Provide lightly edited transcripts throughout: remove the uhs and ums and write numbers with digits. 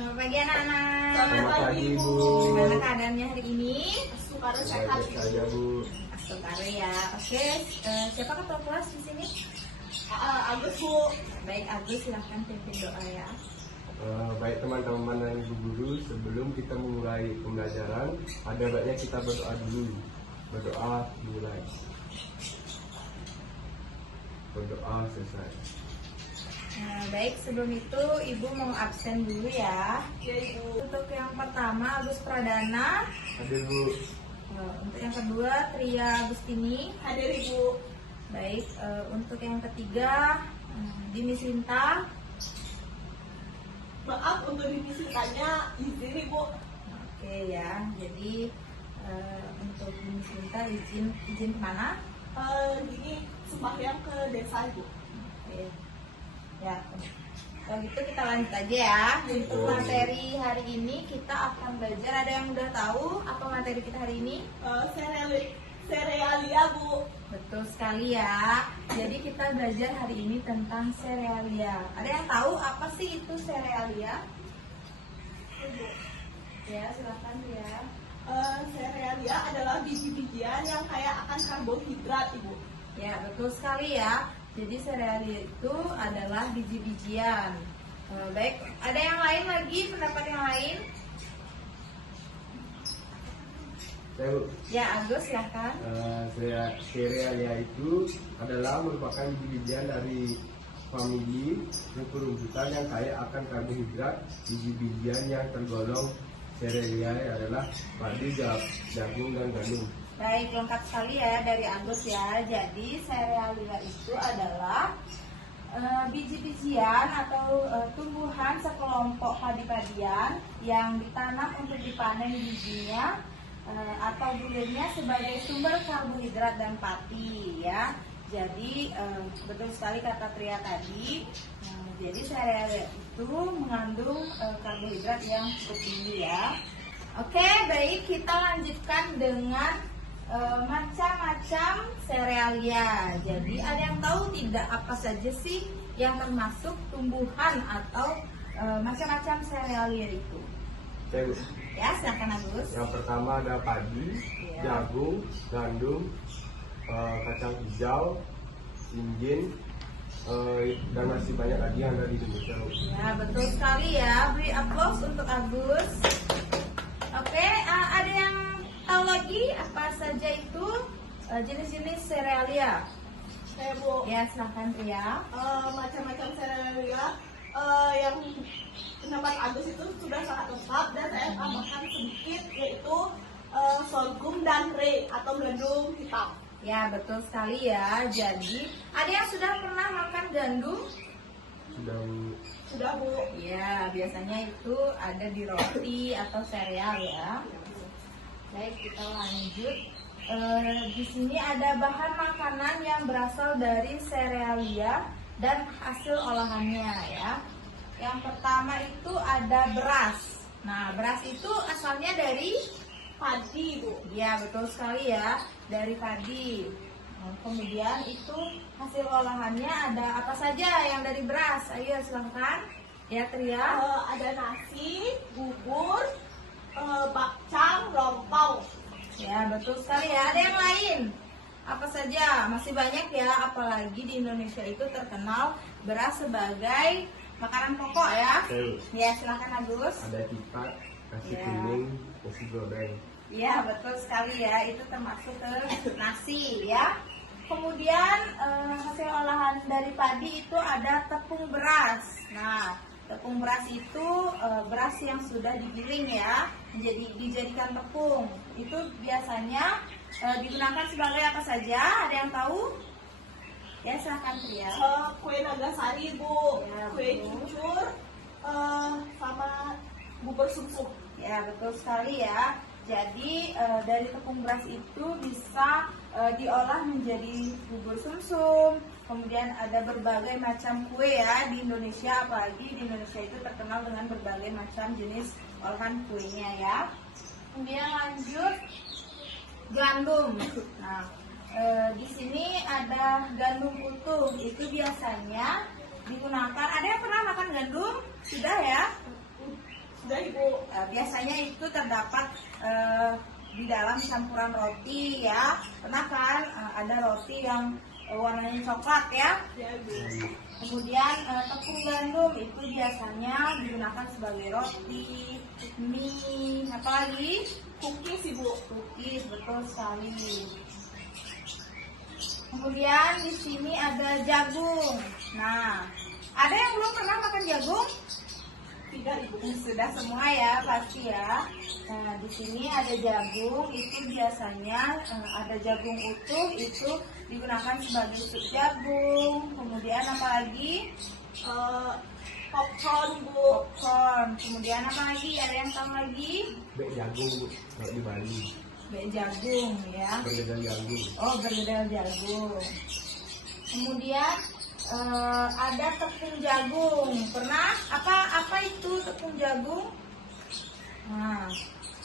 Selamat pagi anak-anak. Selamat pagi, Bu. Gimana keadaannya hari ini? Sukaro sehat. Saja, Bu. Sukaro ya. Oke, siapa ketua kelas di sini? Agus, Bu. Baik, Agus, silahkan pimpin doa ya. Baik teman-teman dan ibu guru, sebelum kita memulai pembelajaran, ada baiknya kita berdoa dulu. Berdoa dimulai. Berdoa selesai. Baik, sebelum itu Ibu mau absen dulu ya. Ya, Ibu. Untuk yang pertama, Agus Pradana. Hadir, Bu. Untuk yang kedua, Tria Agustini. Hadir, Ibu. Baik, untuk yang ketiga, Dini Sinta. Maaf untuk dipisahkannya, izin, Ibu. Oke ya, jadi untuk Dini Sinta izin kemana? Gini, sembahyang ke desa, Ibu. Oke. Ya, kalau gitu kita lanjut aja ya. Untuk materi hari ini kita akan belajar. Ada yang udah tahu apa materi kita hari ini? Serealia, Bu. Betul sekali ya. Jadi kita belajar hari ini tentang serealia. Ada yang tahu apa sih itu serealia? Ibu. Ya, silakan ya. Serealia adalah biji-bijian yang kaya akan karbohidrat, Ibu. Ya, betul sekali ya. Jadi serealia itu adalah biji-bijian. Baik, ada yang lain lagi, pendapat yang lain? Saya, Bu. Ya, Agus silahkan. Serealia itu adalah merupakan biji-bijian dari famili rumput-rumputan yang kaya akan karbohidrat. Biji-bijian yang tergolong serealia adalah padi, jagung, dan gandum. Baik, lengkap sekali ya dari Agus ya. Jadi serealia itu adalah biji-bijian atau tumbuhan sekelompok padi-padian yang ditanam untuk dipanen bijinya atau bulirnya sebagai sumber karbohidrat dan pati ya. Jadi betul sekali kata Tria tadi. Jadi serealia itu mengandung karbohidrat yang cukup tinggi ya. Oke, baik, kita lanjutkan dengan macam-macam serealia. Jadi ada yang tahu tidak apa saja sih yang termasuk tumbuhan atau macam-macam serealia itu? Saya, Bu. Ya, silakan Agus. Yang pertama ada padi, Ya. jagung, gandum, kacang hijau, injin, dan masih banyak lagi yang ada di Indonesia. Ya, betul sekali ya. Beri aplaus untuk Agus. Oke, ada yang tahu lagi apa saja itu jenis-jenis serealia? Saya, Bu. Ya, silakan Tria. Macam-macam serealia yang pendapat Agus itu sudah sangat lengkap, dan saya tambahkan sedikit, yaitu sorghum dan rye atau gandum hitam. Ya, betul sekali ya. Jadi, ada yang sudah pernah makan gandum? Sudah, Bu. Sudah, Bu. Ya, biasanya itu ada di roti atau sereal ya. Baik, kita lanjut. Di sini ada bahan makanan yang berasal dari serealia dan hasil olahannya ya. Yang pertama itu ada beras. Nah, beras itu asalnya dari Padi, Bu. ya, betul sekali ya, dari padi. Nah, kemudian itu hasil olahannya ada apa saja yang dari beras? Ayo silahkan. Ya, Tria. Ada nasi, bubur, bakcang, lontong. Ya, betul sekali ya. Ada yang lain? Apa saja? Masih banyak ya, apalagi di Indonesia itu terkenal beras sebagai makanan pokok ya. Ya, silahkan Agus. Ada kipat, nasi Ya. kuning, nasi goreng. Ya, betul sekali ya. Itu termasuk ke nasi ya. Kemudian hasil olahan dari padi itu ada tepung beras. Nah, tepung beras itu beras yang sudah digiling ya, dijadikan tepung. Itu biasanya digunakan sebagai apa saja? Ada yang tahu? Ya, silakan Tria. Kue Nagasari, Bu. Ya, Kue Bu. cucur, sama bubur sumsum. Ya, betul sekali ya. Jadi dari tepung beras itu bisa diolah menjadi bubur sumsum. Kemudian ada berbagai macam kue ya di Indonesia, apalagi di Indonesia itu terkenal dengan berbagai macam jenis olahan kuenya ya. Kemudian lanjut gandum. Nah, di sini ada gandum utuh. Itu biasanya digunakan. Ada yang pernah makan gandum? Sudah ya? biasanya itu terdapat di dalam campuran roti ya. Pernah kan ada roti yang warnanya coklat ya. Ya, Bu. Kemudian tepung gandum itu biasanya digunakan sebagai roti, mie, apa lagi? Cookies, Ibu. Cookies, betul sekali. Kemudian di sini ada jagung. Nah, ada yang belum pernah makan jagung? Tidak, Ibu. Sudah semua ya, pasti ya. Nah, di sini ada jagung, itu biasanya ada jagung utuh, itu digunakan sebagai sup jagung. Kemudian apa lagi? Popcorn, Bu. Popcorn. Kemudian apa lagi? Ada yang tahu lagi? Bek jagung Bu, kalau di Bali. Bek jagung ya. Bergedel jagung. Oh, bergedel jagung. Kemudian ada tepung jagung. Pernah? Apa itu tepung jagung? Nah,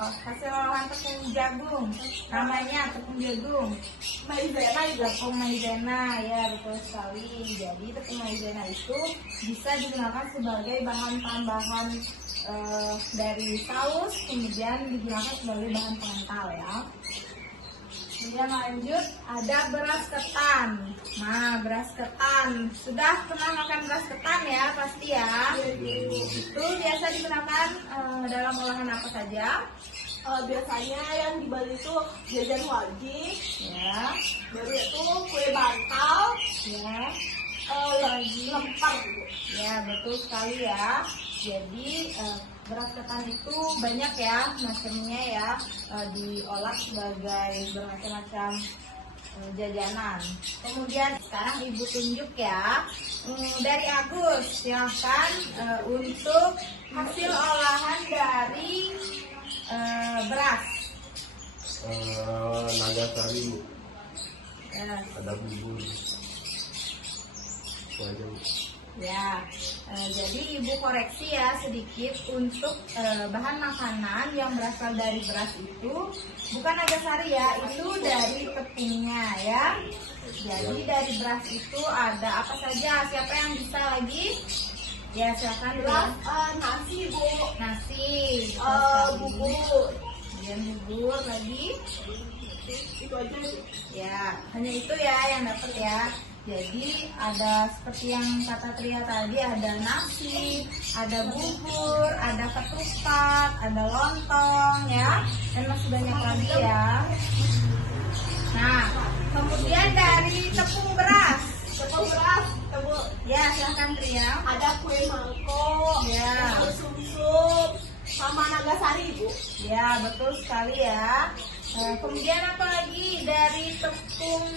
hasil olahan tepung jagung. Namanya tepung jagung. Maizena, Ibu. Tepung maizena, ya betul sekali. Jadi tepung maizena itu bisa digunakan sebagai bahan tambahan dari saus, kemudian digunakan sebagai bahan pengental ya. Kemudian lanjut, ada beras ketan. Nah, beras ketan. Sudah pernah makan beras ketan ya, pasti ya. Itu biasa digunakan dalam olahan apa saja? Biasanya yang di Bali itu jajan wajib, Ya, baru itu kue bantal, ya, lempar, Bu. ya betul sekali ya. Jadi beras ketan itu banyak ya macamnya ya, diolah sebagai bermacam-macam jajanan. Kemudian sekarang Ibu tunjuk ya, dari Agus silahkan untuk hasil olahan dari beras. Nagasari Bu, Ya, ada bubur. Itu aja Bu. ya, jadi Ibu koreksi ya sedikit untuk bahan makanan yang berasal dari beras itu bukan Nagasari ya, itu dari tepungnya ya. Jadi dari beras itu ada apa saja? Siapa yang bisa lagi? Ya silakan Beras, ya. nasi, Bu. Nasi, Bubur. kemudian bubur lagi. Itu aja, Bu. Ya, hanya itu ya yang dapat ya. Jadi ada seperti yang kata Tria tadi, ada nasi, ada bubur, ada ketupat, ada lontong ya, dan masih banyak lagi ya. Nah, kemudian dari tepung beras, Tepung beras, Bu. ya silahkan Tria. Ada kue mangkok, Ya. kue sum-sum, sama Nagasari, Bu. Ya betul sekali ya. Kemudian apa lagi dari tepung,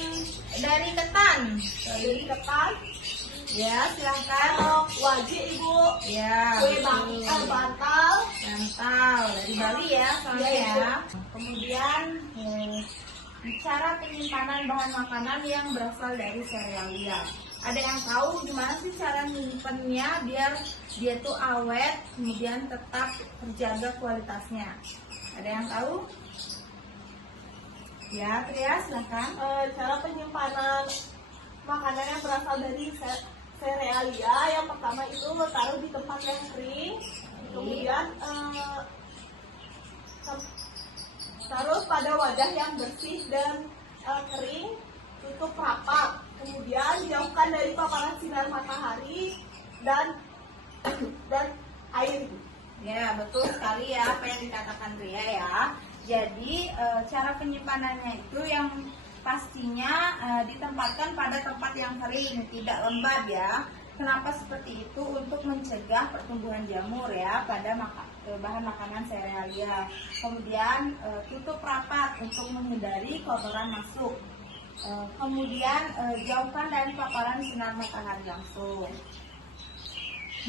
dari ketan. Dari ketan, Ya silahkan. wajib, Ibu. Ya. Kue betul. bantal, Bantal dari Bali ya soalnya Iya, ya. Kemudian cara penyimpanan bahan makanan yang berasal dari serealia. Ada yang tahu gimana sih cara menyimpannya biar dia tuh awet, kemudian tetap terjaga kualitasnya? Ada yang tahu? Ya, Tria silahkan. cara penyimpanan makanan yang berasal dari serealia. Yang pertama itu taruh di tempat yang kering, kemudian taruh pada wadah yang bersih dan kering, tutup rapat, kemudian jauhkan dari paparan sinar matahari dan air. Ya, betul sekali ya apa yang dikatakan Ria ya. Jadi cara penyimpanannya itu yang pastinya ditempatkan pada tempat yang kering, tidak lembab ya. Kenapa seperti itu? Untuk mencegah pertumbuhan jamur ya pada bahan makanan serealia. Kemudian tutup rapat untuk menghindari kotoran masuk. Kemudian jauhkan dari paparan sinar matahari langsung.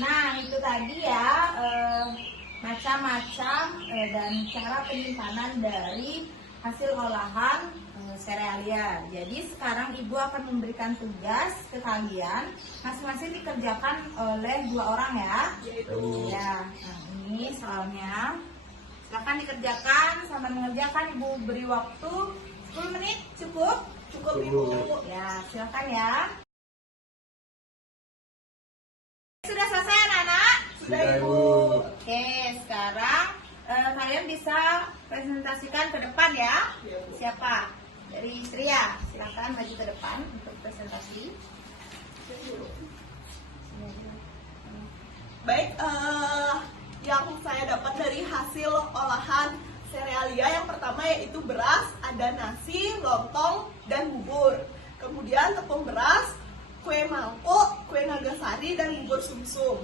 Nah itu tadi ya macam-macam dan cara penyimpanan dari hasil olahan serealia. Jadi sekarang Ibu akan memberikan tugas ke kalian, masing-masing dikerjakan oleh 2 orang ya. Ya, nah ini soalnya. Silakan dikerjakan, sambil mengerjakan Ibu beri waktu 10 menit cukup? Cukup, Ibu. Ya, silakan ya. Sudah selesai anak-anak? Sudah, Ibu. Oke, sekarang kalian bisa presentasikan ke depan ya. Iya, Bu. Siapa? Dari Istria, silakan maju ke depan untuk presentasi. Baik, yang saya dapat dari hasil olahan serealia yang pertama yaitu beras, ada nasi, lontong, dan bubur. Kemudian tepung beras, kue mangkok, kue nagasari, dan bubur sumsum.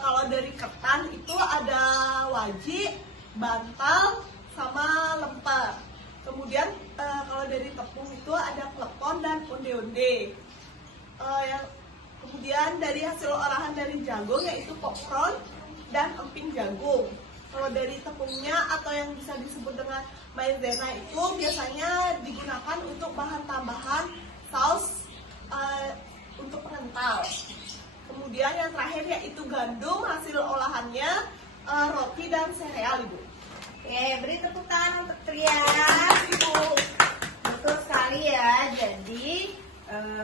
Kalau dari ketan itu ada wajik, bantal, sama lemper. Kemudian kalau dari tepung itu ada klepon dan onde-onde. Kemudian dari hasil olahan dari jagung yaitu popcorn dan emping jagung. Kalau dari tepungnya atau yang bisa disebut dengan maizena itu biasanya digunakan untuk bahan tambahan saus untuk pengental. Kemudian yang terakhir yaitu gandum, hasil olahannya roti dan sereal, Ibu. Oke, beri tepuk tangan untuk Tria. Ibu. Betul sekali ya. Jadi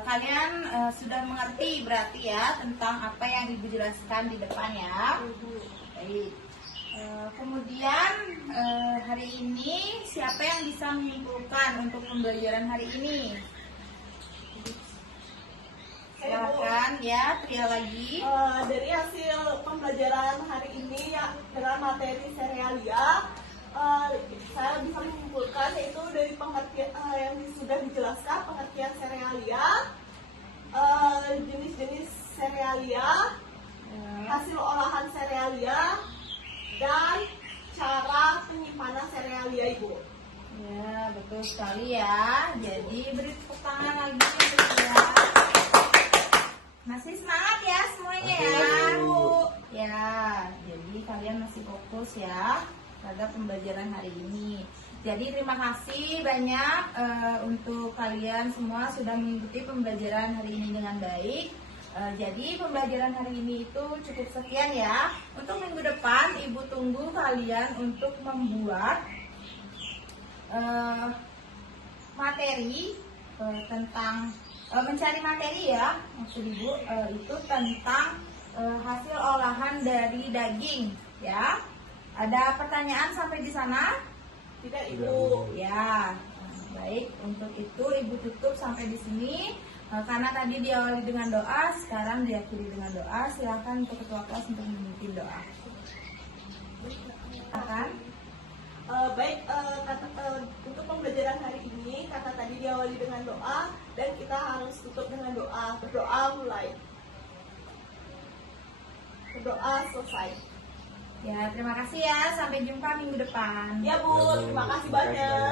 kalian sudah mengerti berarti ya tentang apa yang Ibu jelaskan di depan ya. Baik. Kemudian hari ini siapa yang bisa menyimpulkan untuk pembelajaran hari ini? Silakan ya, Tria lagi. Dari hasil pembelajaran hari ini ya, dengan materi serealia, saya bisa menyimpulkan yaitu dari pengertian yang sudah dijelaskan pengertian serealia, jenis-jenis serealia, hasil olahan serealia, dan cara penyimpanan serealia, Ibu. Ya, betul sekali ya. Jadi beri tepuk tangan lagi untuk Tria. Masih semangat ya semuanya ya. Ya, jadi kalian masih fokus ya pada pembelajaran hari ini. Jadi terima kasih banyak untuk kalian semua sudah mengikuti pembelajaran hari ini dengan baik. Jadi pembelajaran hari ini itu cukup sekian ya. Untuk minggu depan Ibu tunggu kalian untuk membuat materi tentang mencari materi ya, maksud Ibu itu tentang hasil olahan dari daging ya. Ada pertanyaan sampai di sana? Tidak, Ibu. Ya, baik. Untuk itu Ibu tutup sampai di sini. Karena tadi diawali dengan doa, sekarang diakhiri dengan doa. Silakan untuk ketua kelas untuk memimpin doa. Silakan. Baik, untuk pembelajaran hari ini kata tadi diawali dengan doa dan kita harus tutup dengan doa. Berdoa mulai. Berdoa selesai. Ya, terima kasih ya. Sampai jumpa minggu depan. Ya, Bu, terima kasih banyak.